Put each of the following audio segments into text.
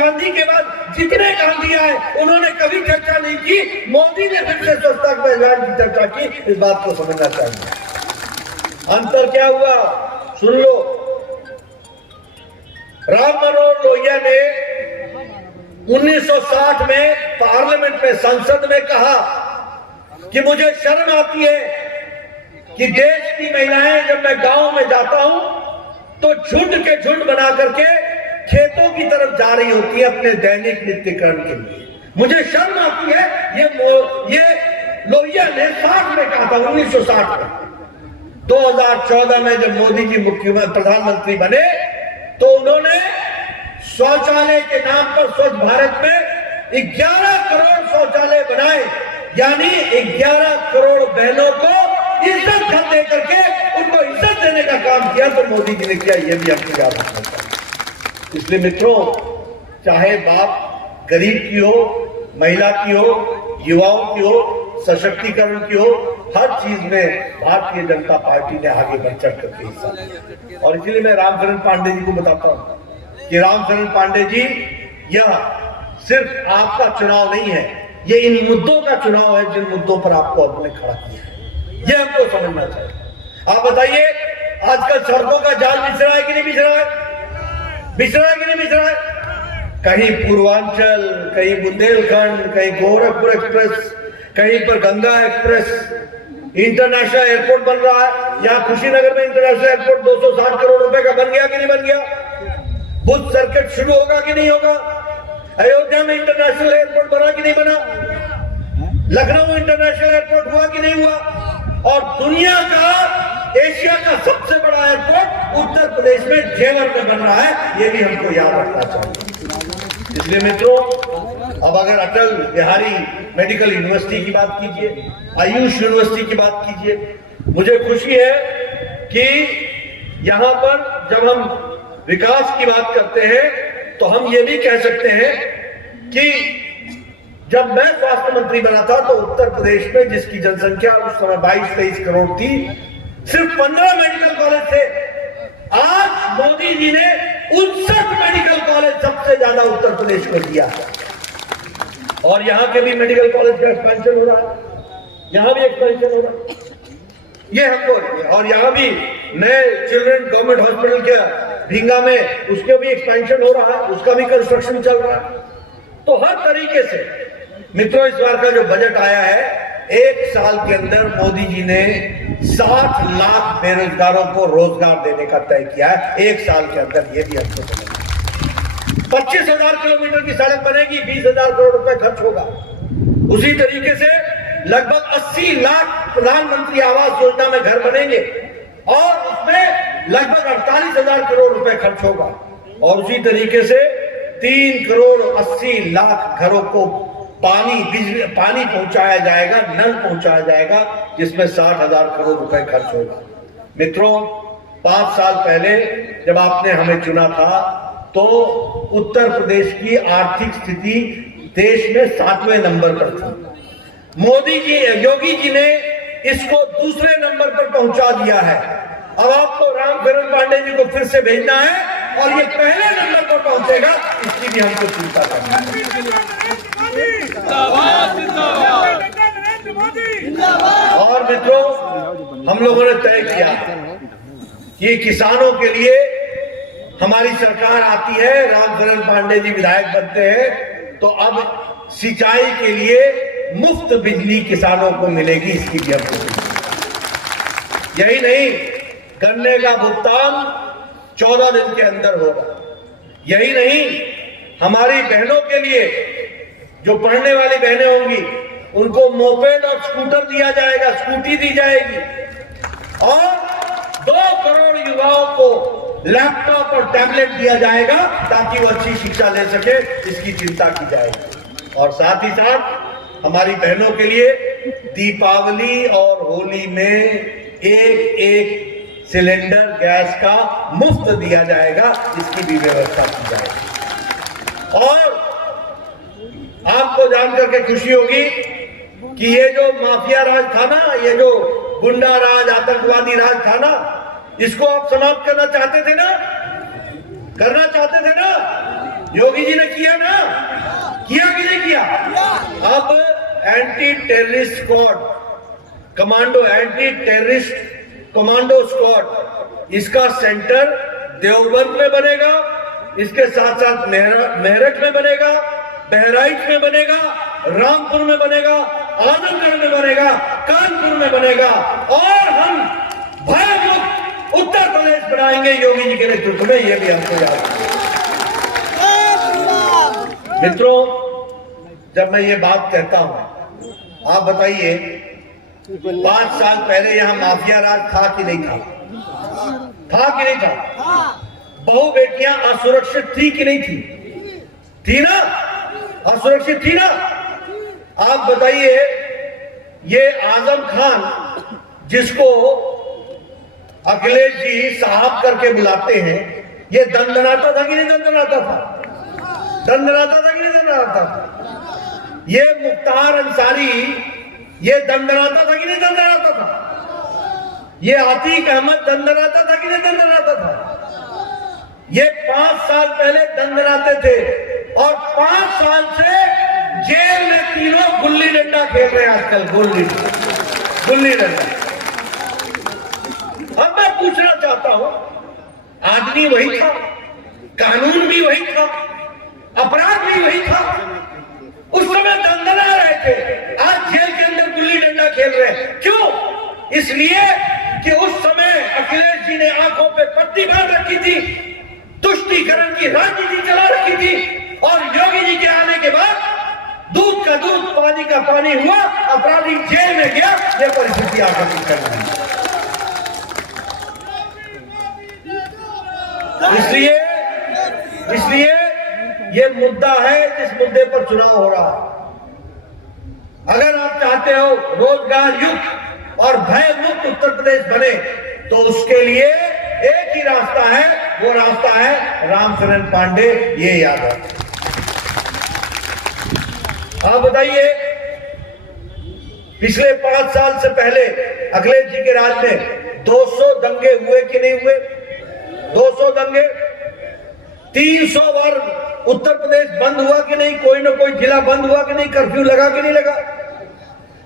गांधी के बाद जितने गांधी आए उन्होंने कभी चर्चा नहीं की, मोदी ने फिर से स्वच्छता अभियान की चर्चा की। इस बात को समझना चाहिए। अंतर क्या हुआ सुन लो। राम मनोहर लोहिया ने 1960 में पार्लियामेंट में, संसद में कहा कि मुझे शर्म आती है कि देश की महिलाएं जब मैं गांव में जाता हूं तो झुंड के झुंड बना करके खेतों की तरफ जा रही होती है अपने दैनिक नित्यकर्म के लिए। मुझे शर्म आती है। ये लोहिया ने 60 में कहा था, 1960 में। 2014 में जब मोदी जी प्रधानमंत्री बने तो उन्होंने शौचालय के नाम पर स्वच्छ भारत में 11 करोड़ शौचालय बनाए, यानी 11 करोड़ बहनों को इज्जत घर दे करके उनको इज्जत देने का काम किया। तो मोदी जी ने किया, ये भी हमको याद रखना चाहिए। इसलिए मित्रों, चाहे बात गरीब की हो, महिला की हो, युवाओं की हो, सशक्तिकरण की हो, हर चीज में भारतीय जनता पार्टी ने आगे बढ़ चढ़ करके हिस्सा लिया। और इसलिए मैं रामचरण पांडे जी को बताता हूं कि रामचरण पांडे जी, यह सिर्फ आपका चुनाव नहीं है, ये इन मुद्दों का चुनाव है जिन मुद्दों पर आपको अपने खड़ा किया है। ये हमको समझना चाहिए। आप बताइए, आजकल सड़कों का जाल बिछ रहा है कि नहीं बिछ रहा है? बिछ रहा है कि नहीं बिछ रहा है? कहीं पूर्वांचल, कहीं बुंदेलखंड, कहीं गोरखपुर एक्सप्रेस, कहीं पर गंगा एक्सप्रेस, इंटरनेशनल एयरपोर्ट बन रहा है। यहाँ कुशीनगर में इंटरनेशनल एयरपोर्ट 260 करोड़ रुपए का बन गया कि नहीं बन गया? बुद्ध सर्किट शुरू होगा कि नहीं होगा? अयोध्या में इंटरनेशनल एयरपोर्ट बना कि नहीं बना? लखनऊ इंटरनेशनल एयरपोर्ट हुआ कि नहीं हुआ? और दुनिया का, एशिया का सबसे बड़ा एयरपोर्ट उत्तर प्रदेश में जेवर में बन रहा है। ये भी हमको याद रखना चाहिए। इसलिए मित्रों, अब अगर अटल बिहारी मेडिकल यूनिवर्सिटी की बात कीजिए, आयुष यूनिवर्सिटी की बात कीजिए, मुझे खुशी है कि यहां पर जब हम विकास की बात करते हैं तो हम ये भी कह सकते हैं कि जब मैं स्वास्थ्य मंत्री बना था तो उत्तर प्रदेश में, जिसकी जनसंख्या उस समय 22-23 करोड़ थी, सिर्फ 15 मेडिकल कॉलेज थे। आज मोदी जी ने 59 मेडिकल कॉलेज सबसे ज्यादा उत्तर प्रदेश को दिया है। और यहां के भी मेडिकल कॉलेज का एक्सपेंशन हो रहा है, यहां भी एक्सपेंशन हो रहा है। ये हमको, और यहां भी नए चिल्ड्रन गवर्नमेंट हॉस्पिटल के ढींगा में उसके भी एक्सपेंशन हो रहा है, उसका भी कंस्ट्रक्शन चल रहा है। तो हर तरीके से मित्रों, इस बार का जो बजट आया है, 1 साल के अंदर मोदी जी ने 60 लाख बेरोजगारों को रोजगार देने का तय किया है। 1 साल के अंदर। ये भी हमको समझना। 25,000 किलोमीटर की सड़क बनेगी, 20,000 करोड़ रुपए खर्च होगा। उसी तरीके से लगभग 80 लाख प्रधानमंत्री आवास योजना में घर बनेंगे और उसमें लगभग 48,000 करोड़ रुपए खर्च होगा। और उसी तरीके से 3 करोड़ 80 लाख घरों को पानी पहुंचाया जाएगा, नल पहुंचाया जाएगा, जिसमें 60,000 करोड़ रुपए खर्च होगा। मित्रों, 5 साल पहले जब आपने हमें चुना था तो उत्तर प्रदेश की आर्थिक स्थिति देश में 7वें नंबर पर थी। मोदी जी, योगी जी ने इसको दूसरे नंबर पर पहुंचा दिया है। अब आपको रामचरण पांडे जी को फिर से भेजना है और ये पहले नंबर पर पहुंचेगा, इसकी भी हमको चिंता करनी है। और मित्रों, हम लोगों ने तय किया कि किसानों के लिए हमारी सरकार आती है, रामचरण पांडे जी विधायक बनते हैं तो अब सिंचाई के लिए मुफ्त बिजली किसानों को मिलेगी, इसकी भी हमको। यही नहीं, गन्ने का भुगतान 14 दिन के अंदर होगा। यही नहीं, हमारी बहनों के लिए, जो पढ़ने वाली बहनें होंगी, उनको मोपेड और स्कूटर दिया जाएगा, स्कूटी दी जाएगी। और 2 करोड़ युवाओं को लैपटॉप और टैबलेट दिया जाएगा ताकि वो अच्छी शिक्षा ले सके, इसकी चिंता की जाएगी। और साथ ही साथ हमारी बहनों के लिए दीपावली और होली में एक सिलेंडर गैस का मुफ्त दिया जाएगा, इसकी भी व्यवस्था की जाएगी। और आपको जानकर के खुशी होगी कि ये जो माफिया राज था ना, ये जो गुंडा राज, आतंकवादी राज था ना, इसको आप समाप्त करना चाहते थे ना, करना चाहते थे ना, योगी जी ने ने किया ना, किया कि नहीं किया? अब anti terrorist squad commando, anti terrorist commando squad, इसका सेंटर देवबंद में बनेगा, इसके साथ साथ मेरठ में बनेगा, बहराइच में बनेगा, रामपुर में बनेगा, आजमगढ़ में बनेगा, कानपुर में बनेगा, और हम भयमुक्त उत्तर प्रदेश बनाएंगे योगी जी के नेतृत्व में। यह भी हमको याद है। मित्रों, जब मैं ये बात कहता हूं, आप बताइए 5 साल पहले यहां माफिया राज था कि नहीं था? था कि नहीं था? बहु बेटियां असुरक्षित थी कि नहीं थी? थी ना, असुरक्षित थी ना। आप बताइए, ये आजम खान जिसको अखिलेश जी साहब करके बुलाते हैं, ये दंदनाता था कि नहीं दंदनाता था? दंदनाता था कि नहीं दंदनाता था? ये मुख्तार अंसारी ये दंदनाता था कि नहीं दंदनाता था? ये आतिक अहमद दंदनाता था कि नहीं दंदनाता था? ये 5 साल पहले दंदनाते थे और 5 साल से जेल में तीनों गुल्ली डंडा खेल रहे हैं आजकल। गुल्ली डंडा। अब मैं पूछना चाहता हूं, आदमी वही था, कानून भी वही था, अपराध भी वही था, उस समय दंदना रहे थे, आज जेल के अंदर गुल्ली डंडा खेल रहे हैं। क्यों? इसलिए कि उस समय अखिलेश जी ने आंखों पे पट्टी बांध रखी थी, तुष्टीकरण की राजनीति चला रखी थी, और योगी जी के आने के बाद दूध का दूध पानी का पानी हुआ, अपराधी जेल में गया। ये परिस्थिति आकर इसलिए ये मुद्दा है जिस मुद्दे पर चुनाव हो रहा है। अगर आप चाहते हो रोजगार युक्त और भय मुक्त उत्तर प्रदेश बने, तो उसके लिए एक ही रास्ता है, वो रास्ता है रामशरण पांडे। ये याद है। आप बताइए, पिछले 5 साल से पहले अखिलेश जी के राज में 200 दंगे हुए कि नहीं हुए? 200 दंगे। 300 बार उत्तर प्रदेश बंद हुआ कि नहीं? कोई ना कोई जिला बंद हुआ कि नहीं? कर्फ्यू लगा कि नहीं लगा?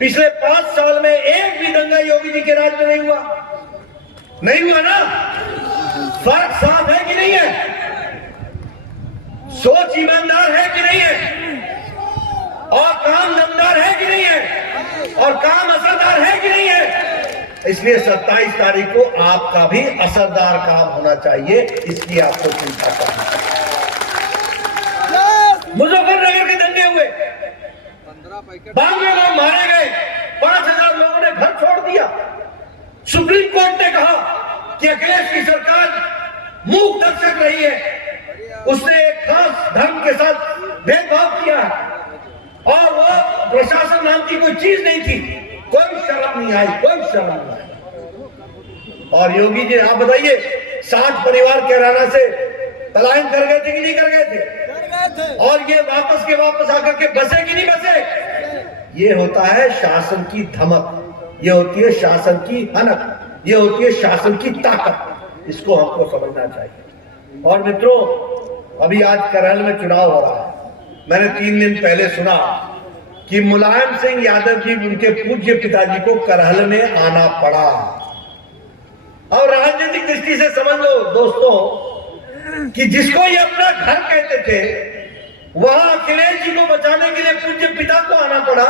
पिछले 5 साल में एक भी दंगा योगी जी के राज में नहीं हुआ? नहीं हुआ ना? फर्क साफ है कि नहीं है? सोच ईमानदार है कि नहीं है? और काम दमदार है कि नहीं है? और काम असरदार है कि नहीं है? इसलिए 27 तारीख को आपका भी असरदार काम होना चाहिए, इसकी आपको चिंता करनी चाहिए। मुजफ्फरनगर के दंगे हुए, 92 लोग मारे गए, 5000 लोगों ने घर छोड़ दिया। सुप्रीम कोर्ट ने कहा कि अखिलेश की सरकार मूक दर्शक रही है, उसने एक खास धर्म के साथ भेदभाव किया और वो प्रशासन नाम की कोई चीज नहीं थी। कोई शर्म नहीं आई, कोई शर्म नहीं आई। और योगी जी, आप बताइए, 60 परिवार कैराना से पलायन कर गए थे कि नहीं कर गए थे? और ये वापस के वापस आकर के बसे कि नहीं बसे? ये होता है शासन की धमक, ये होती है शासन की हनक, ये होती है शासन की ताकत। इसको हमको समझना चाहिए। और मित्रों, अभी आज करहल में चुनाव हो रहा है। मैंने 3 दिन पहले सुना कि मुलायम सिंह यादव जी, उनके पूज्य पिताजी को करहल में आना पड़ा। और राजनीतिक दृष्टि से समझ लो दोस्तों कि जिसको ये अपना घर कहते थे, वहां अखिलेश जी को बचाने के लिए पूज्य पिता को आना पड़ा।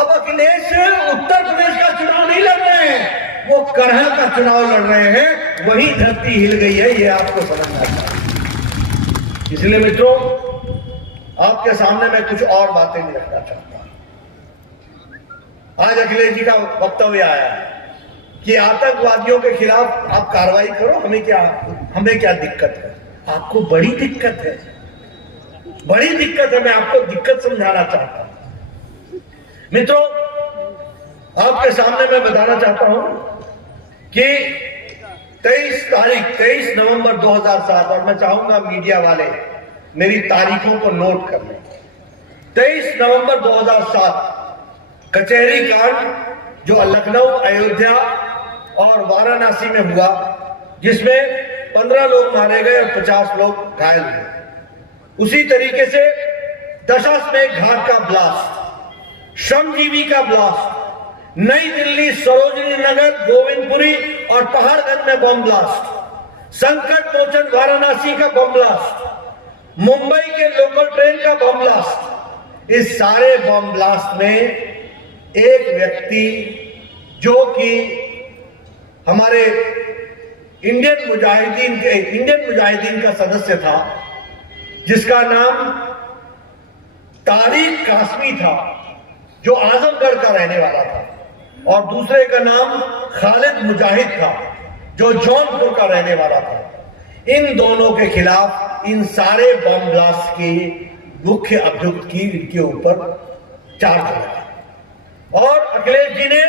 अब अखिलेश उत्तर प्रदेश का चुनाव नहीं लड़ रहे हैं, वो करहल का चुनाव लड़ रहे हैं। वही धरती हिल गई है, ये आपको समझना चाहिए। इसलिए मित्रों, आपके सामने मैं कुछ और बातें नहीं रखना चाहता। आज अखिलेश जी का वक्तव्य आया कि आतंकवादियों के खिलाफ आप कार्रवाई करो, हमें क्या दिक्कत है? आपको बड़ी दिक्कत है, बड़ी दिक्कत है। मैं आपको दिक्कत समझाना चाहता हूं। मित्रों, आपके सामने मैं बताना चाहता हूं कि 23 नवंबर 2007, और मैं चाहूंगा मीडिया वाले मेरी तारीखों को नोट कर लें। 23 नवंबर 2007 कचहरी कांड जो लखनऊ, अयोध्या और वाराणसी में हुआ, जिसमें 15 लोग मारे गए और 50 लोग घायल हुए। उसी तरीके से दशाश्वमेध घाट का ब्लास्ट, श्रमजीवी का ब्लास्ट, नई दिल्ली, सरोजिनी नगर, गोविंदपुरी और पहाड़गंज में बम ब्लास्ट, संकट मोचन वाराणसी का बम ब्लास्ट, मुंबई के लोकल ट्रेन का बम ब्लास्ट। इस सारे बम ब्लास्ट में एक व्यक्ति जो कि हमारे इंडियन मुजाहिदीन का सदस्य था, जिसका नाम तारिक कासमी था, जो आजमगढ़ का रहने वाला था, और दूसरे का नाम खालिद मुजाहिद था, जो जौनपुर का रहने वाला था। इन दोनों के खिलाफ इन सारे बम ब्लास्ट के मुख्य अभियुक्त की इनके ऊपर चार्ज लगा। और अखिलेश जी ने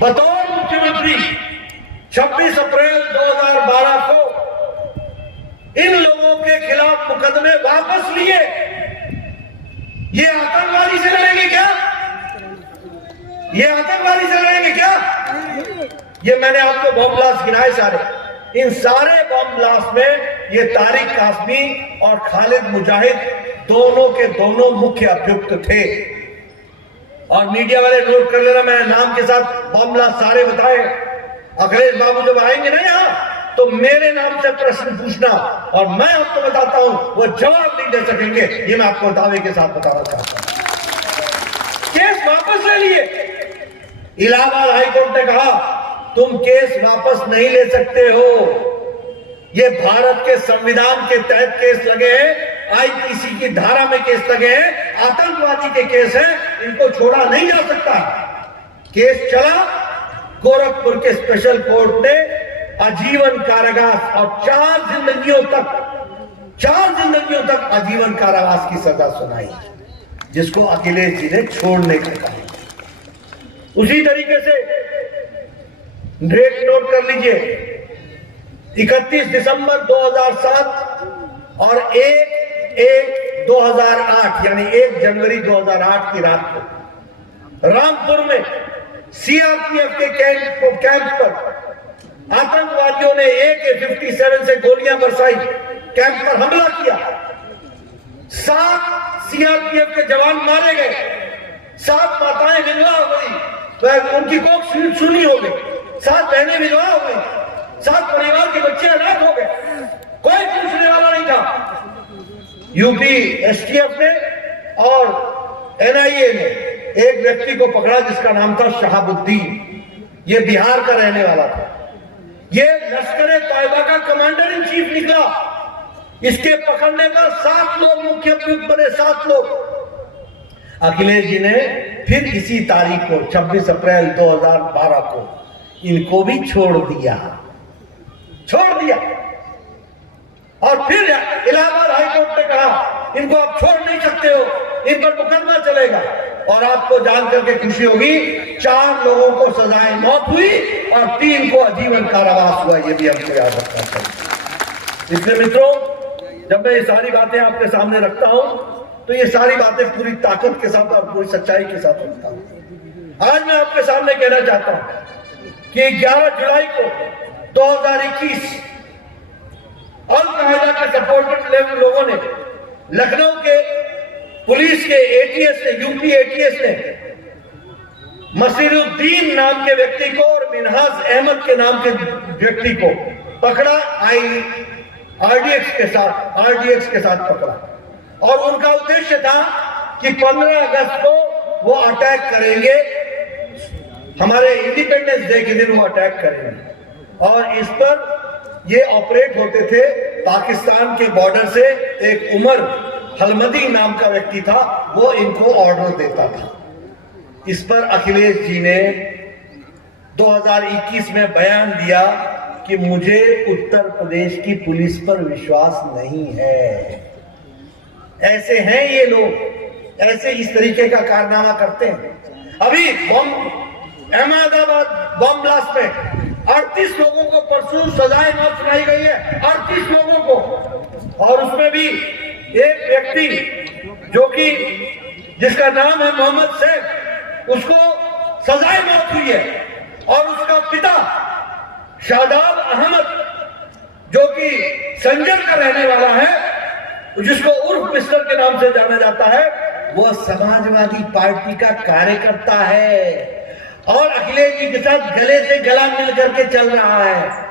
बतौर मुख्यमंत्री 26 अप्रैल 2012 को इन लोगों के खिलाफ मुकदमे वापस लिए। ये आतंकवादी से लड़ेंगे क्या? ये आतंकवादी से लड़ेंगे क्या? ये मैंने आपको बम ब्लास्ट गिनाए सारे। इन सारे बम ब्लास्ट में ये तारिक कासमी और खालिद मुजाहिद दोनों के दोनों मुख्य अभियुक्त थे। और मीडिया वाले नोट कर लेना, मैंने नाम के साथ बम ब्लास्ट सारे बताए। अखिलेश बाबू जब आएंगे ना यहाँ, तो मेरे नाम से प्रश्न पूछना और मैं आपको बताता हूं वो जवाब नहीं दे सकेंगे। ये मैं आपको दावे के साथ बताना चाहता हूं। केस वापस ले लिए। इलाहाबाद हाईकोर्ट ने कहा तुम केस वापस नहीं ले सकते हो, ये भारत के संविधान के तहत केस लगे हैं, आईपीसी की धारा में केस लगे हैं, आतंकवादी के केस हैं, इनको छोड़ा नहीं जा सकता। केस चला, गोरखपुर के स्पेशल कोर्ट ने आजीवन कारावास और 4 जिंदगियों तक आजीवन कारावास की सजा सुनाई, जिसको अखिलेश जी ने छोड़ने का कहा। उसी तरीके से डेट नोट कर लीजिए, 31 दिसंबर 2007 और 1/1/2008 यानी 1 जनवरी 2008 की रात को रामपुर में सीआरपीएफ के कैंप पर आतंकवादियों ने AK-57 से गोलियां बरसाई, कैंप पर हमला किया। 7 सीआरपीएफ के जवान मारे गए, 7 माताएं विधवा हो गई, उनकी कोख सुनी हो गई, 7 बहनें विधवा हो गई, 7 परिवार के बच्चे अनाथ हो गए, कोई पूछने वाला नहीं था। यूपी एसटीएफ ने और एनआईए ने एक व्यक्ति को पकड़ा जिसका नाम था शहाबुद्दीन। ये बिहार का रहने वाला था। ये लश्कर तैयबा का कमांडर इन चीफ निकला। इसके पकड़ने पर 7 लोग मुख्य अभियुक्त बने, 7 लोग। अखिलेश जी ने फिर इसी तारीख को 26 अप्रैल 2012 को इनको भी छोड़ दिया। और फिर इलाहाबाद हाईकोर्ट ने कहा इनको आप छोड़ नहीं सकते हो, इन पर मुकदमा चलेगा। और आपको जानकर के खुशी होगी, 4 लोगों को सजाए मौत हुई और 3 को आजीवन कारावास हुआ। ये भी हमको याद रखना चाहिए। इसलिए मित्रों, जब मैं ये सारी बातें आपके सामने रखता हूं तो ये सारी बातें पूरी ताकत के साथ और पूरी सच्चाई के साथ रखता हूं। आज मैं आपके सामने कहना चाहता हूं कि 11 जुलाई को 2021 अल-कायदा के सपोर्टेड लोगों ने लखनऊ के पुलिस के एटीएस ने, यूपी एटीएस ने मसीरुद्दीन नाम के व्यक्ति को और मिनहाज अहमद के नाम के व्यक्ति को पकड़ा। आरडीएक्स के साथ पकड़ा और उनका उद्देश्य था कि 15 अगस्त को वो अटैक करेंगे, हमारे इंडिपेंडेंस डे के दिन वो अटैक करेंगे। और इस पर ये ऑपरेट होते थे पाकिस्तान के बॉर्डर से। एक उमर हलमदी नाम का व्यक्ति था, वो इनको ऑर्डर देता था। इस पर अखिलेश जी ने 2021 में बयान दिया कि मुझे उत्तर प्रदेश की पुलिस पर विश्वास नहीं है। ऐसे हैं ये लोग, ऐसे इस तरीके का कारनामा करते हैं। अभी अहमदाबाद बम ब्लास्ट में 38 लोगों को परसों सजाए मौत सुनाई गई है, 38 लोगों को। और उसमें भी एक व्यक्ति जो कि जिसका नाम है मोहम्मद सैफ, उसको सजाए मौत हुई है। और उसका पिता शादाब अहमद जो कि संजर का रहने वाला है, जिसको उर्फ मिस्टर के नाम से जाना जाता है, वो समाजवादी पार्टी का कार्यकर्ता है और अखिलेश जी के साथ गले से गला मिल करके चल रहा है।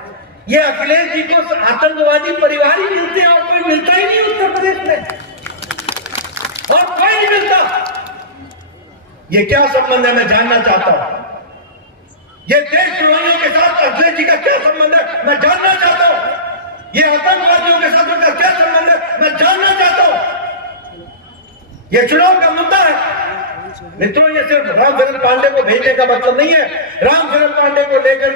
ये अखिलेश जी को आतंकवादी परिवार ही मिलते हैं और कोई मिलता ही नहीं उत्तर प्रदेश में, और कोई नहीं मिलता। ये क्या संबंध है, मैं जानना चाहता हूं। ये देशद्रोहियों के साथ अखिलेश जी का क्या संबंध है, मैं जानना चाहता हूं। ये आतंकवादियों के साथ उनका क्या संबंध है, मैं जानना चाहता हूं। ये चुनाव का मुद्दा है मित्रों। ये सिर्फ रामचरण पांडे को भेजने का मतलब नहीं है। रामचरण पांडे को लेकर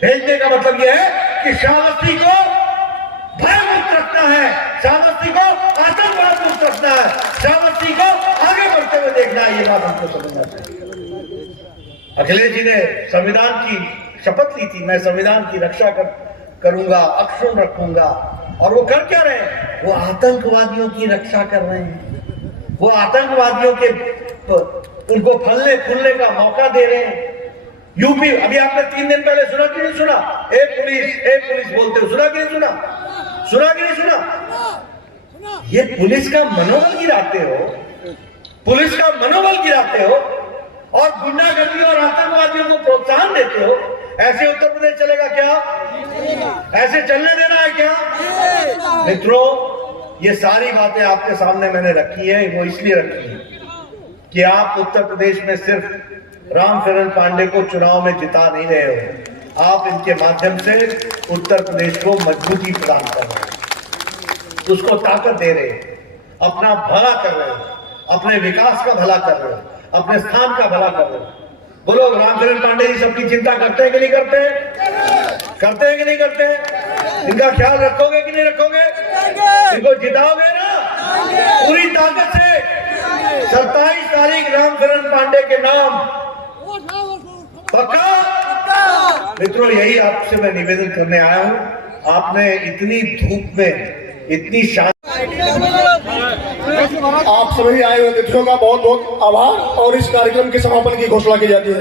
भेजने का मतलब यह है कि श्रावस्ती को भय मुक्त रखना है, श्रावस्ती को आतंकवाद मुक्त रखना है, श्रावस्ती को आगे बढ़ते हुए देखना है। ये बात हमको समझना चाहिए। अखिलेश जी ने संविधान की शपथ ली थी, मैं संविधान की रक्षा करूंगा, अक्षुण्ण रखूंगा, और वो कर क्या रहे हैं? वो आतंकवादियों की रक्षा कर रहे हैं। वो आतंकवादियों के उनको फलने फूलने का मौका दे रहे हैं। यूपी, अभी आपने 3 दिन पहले सुना कि नहीं सुना? ए पुलिस बोलते हो, सुना कि नहीं सुना? सुना कि नहीं सुना? ये पुलिस का मनोबल गिराते हो, पुलिस का मनोबल गिराते हो और गुंडागर्दी और आतंकवादियों को प्रोत्साहन देते हो। ऐसे उत्तर प्रदेश चलेगा क्या? ऐसे चलने देना है क्या? मित्रों, ये सारी बातें आपके सामने मैंने रखी है। वो इसलिए रखी है कि आप उत्तर प्रदेश में सिर्फ रामचरण पांडे को चुनाव में जिता नहीं रहे हो, आप इनके माध्यम से उत्तर प्रदेश को मजबूती प्रदान कर रहे हो, उसको ताकत दे रहे हो, अपना भला कर रहे हो, अपने विकास का भला कर रहे हो, अपने स्थान का भला कर रहे हो। बोलो, रामचरण पांडे जी सबकी चिंता करते हैं कि नहीं करते हैं? करते हैं कि नहीं करते हैं? इनका ख्याल रखोगे कि नहीं रखोगे? इनको जिताओगे ना पूरी ताकत से? 27 तारीख रामचरण पांडे के नाम, पक्का? मित्रों, यही आपसे मैं निवेदन करने आया हूं। आपने इतनी धूप में इतनी शांति, आप सभी आए हुए अतिथियों का बहुत बहुत आभार और इस कार्यक्रम के समापन की घोषणा की जाती है।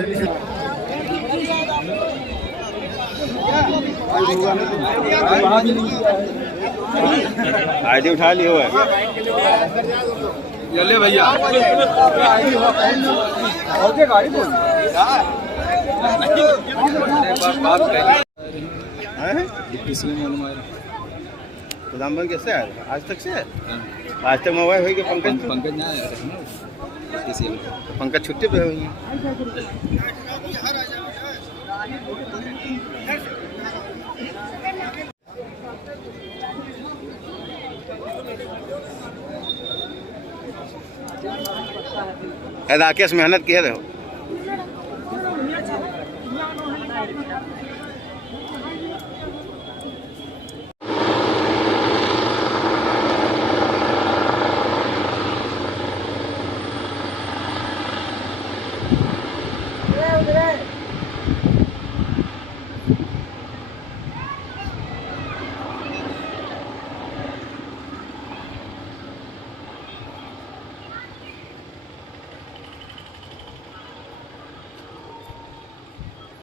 आईडी उठा ली हुआ है भैया। प्रधानमंत्री कैसे आया? आज तक से आज तक मोबाइल हुई कि पंकज ना पंकज छुट्टी पे हुई। राकेश मेहनत किए रहे हो।